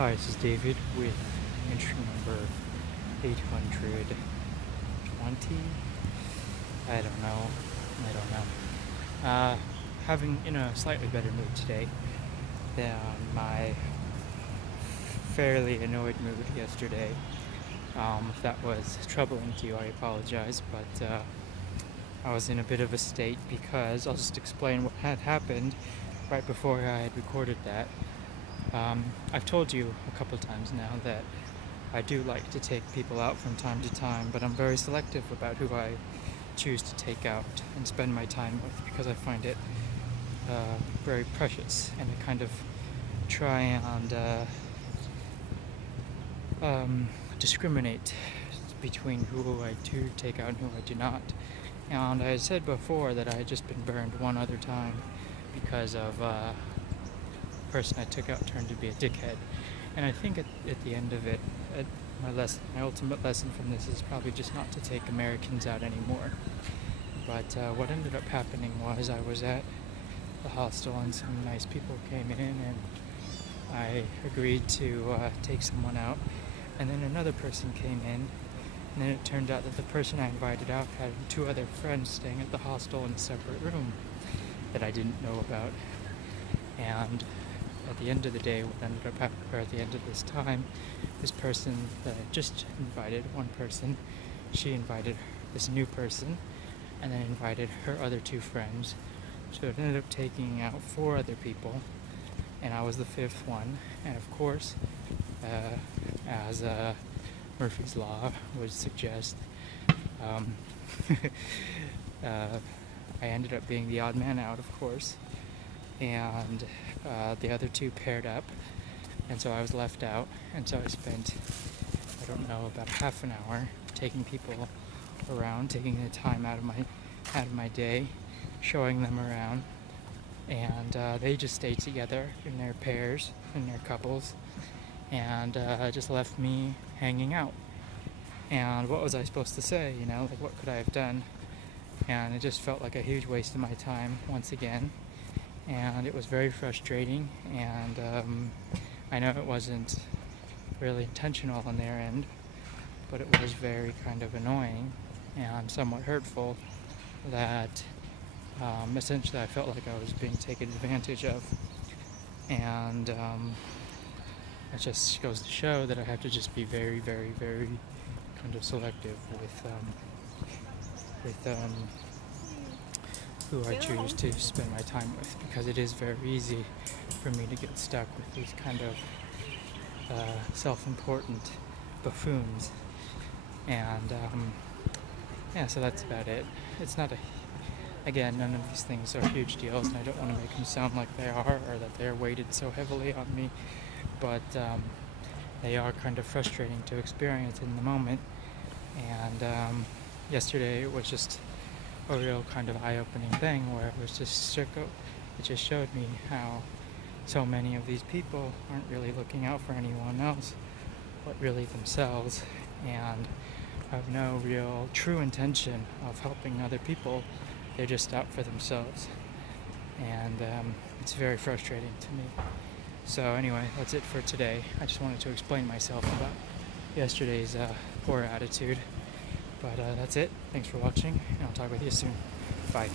Hi, this is David with entry number 820. I don't know. Uh, Having in a slightly better mood today than my fairly annoyed mood yesterday. If that was troubling to you, I apologize, but I was in a bit of a state because I'll just explain what had happened right before I had recorded that. I've told you a couple times now that I do like to take people out from time to time, but I'm very selective about who I choose to take out and spend my time with because I find it very precious, and I kind of try and discriminate between who I do take out and who I do not. And I had said before that I had just been burned one other time because of the person I took out turned to be a dickhead. And I think at the end of it, my ultimate lesson from this is probably just not to take Americans out anymore. But what ended up happening was I was at the hostel and some nice people came in and I agreed to take someone out. And then another person came in, and then it turned out that the person I invited out had two other friends staying at the hostel in a separate room that I didn't know about. And at the end of the day, what ended up happening, or at the end of this time, this person that I just invited, one person, she invited this new person, and then invited her other two friends. So it ended up taking out four other people, and I was the fifth one. And of course, as Murphy's Law would suggest, I ended up being the odd man out, of course, and the other two paired up, and so I was left out. And so I spent, I don't know, about half an hour taking people around, taking the time out of my day, showing them around, and they just stayed together in their pairs, in their couples, and just left me hanging out. And what was I supposed to say? Like, what could I have done? And it just felt like a huge waste of my time once again, and it was very frustrating. And I know it wasn't really intentional on their end, but it was very kind of annoying and somewhat hurtful that essentially I felt like I was being taken advantage of. And it just goes to show that I have to just be very, very, very kind of selective with who I choose to spend my time with, because it is very easy for me to get stuck with these kind of self-important buffoons. And yeah, so that's about it. It's not again, none of these things are huge deals, and I don't want to make them sound like they are, or that they're weighted so heavily on me, but they are kind of frustrating to experience in the moment. And yesterday it was just a real kind of eye-opening thing, where it just showed me how so many of these people aren't really looking out for anyone else but really themselves, and have no real true intention of helping other people. They're just out for themselves, and it's very frustrating to me. So anyway, that's it for today. I just wanted to explain myself about yesterday's poor attitude. But that's it. Thanks for watching, and I'll talk with you soon. Bye.